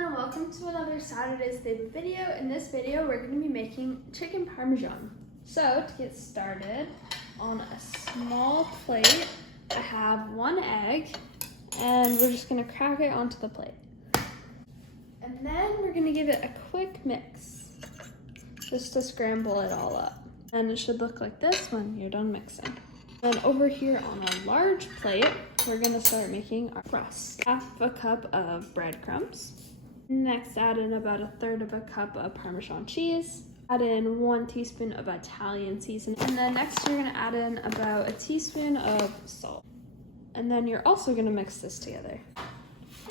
everyone, and welcome to another Saturday's Favorite video. In this video, we're going to be making chicken parmesan. So, to get started, on a small plate, I have 1 egg, and we're just going to crack it onto the plate. And then we're going to give it a quick mix, just to scramble it all up. And it should look like this when you're done mixing. Then over here on a large plate, we're gonna start making our crust. 1/2 cup of breadcrumbs. Next, add in about 1/3 of a cup of Parmesan cheese. Add in 1 teaspoon of Italian seasoning. And then next, you're gonna add in about a teaspoon of salt. And then you're also gonna mix this together.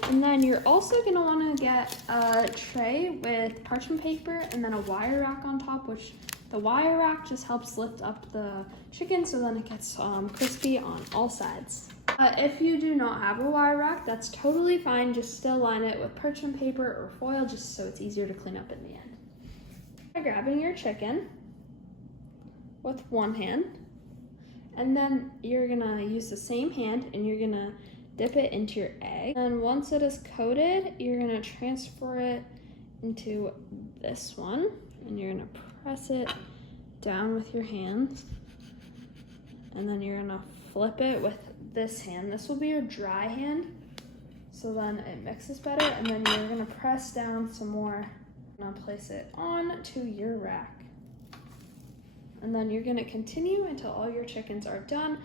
And then you're also gonna wanna get a tray with parchment paper and then a wire rack on top, which the wire rack just helps lift up the chicken so then it gets crispy on all sides. If you do not have a wire rack, that's totally fine. Just still line it with parchment paper or foil just so it's easier to clean up in the end. By grabbing your chicken with one hand, and then you're gonna use the same hand and you're gonna dip it into your egg. And once it is coated, you're gonna transfer it into this one and you're gonna press it down with your hands, and then you're gonna flip it with this hand. This will be your dry hand, so then it mixes better, and then you're gonna press down some more and place it on to your rack. And then you're gonna continue until all your chickens are done.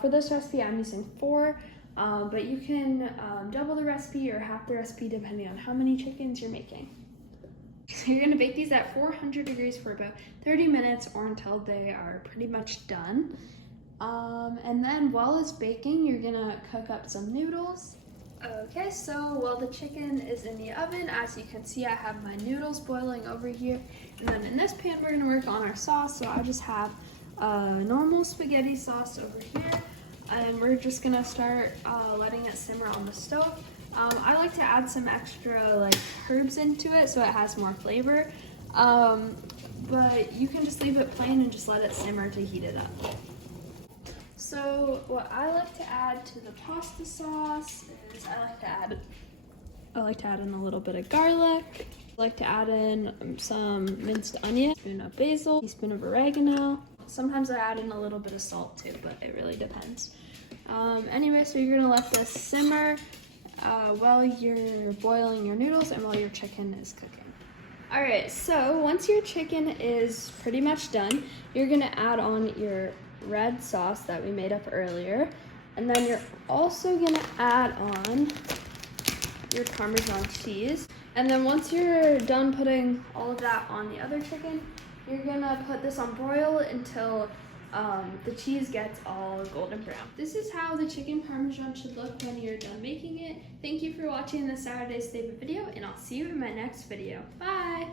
For this recipe, I'm using 4, but you can double the recipe or half the recipe depending on how many chickens you're making. So you're gonna bake these at 400 degrees for about 30 minutes or until they are pretty much done. And then while it's baking, you're gonna cook up some noodles. Okay, so while the chicken is in the oven, as you can see, I have my noodles boiling over here. And then in this pan, we're gonna work on our sauce. So I just have normal spaghetti sauce over here. And we're just gonna start letting it simmer on the stove. I like to add some extra herbs into it so it has more flavor, but you can just leave it plain and just let it simmer to heat it up. So what I like to add to the pasta sauce is I like to add in a little bit of garlic. I like to add in some minced onion, a teaspoon of basil, a teaspoon of oregano. Sometimes I add in a little bit of salt too, but it really depends. Anyway, so you're gonna let this simmer while you're boiling your noodles and while your chicken is cooking. All right, so once your chicken is pretty much done, you're gonna add on your red sauce that we made up earlier, and then you're also gonna add on your Parmesan cheese. And then once you're done putting all of that on the other chicken, you're gonna put this on broil until the cheese gets all golden brown. This is how the chicken parmesan should look when you're done making it. Thank you for watching this Saturday's Favorite video, and I'll see you in my next video. Bye!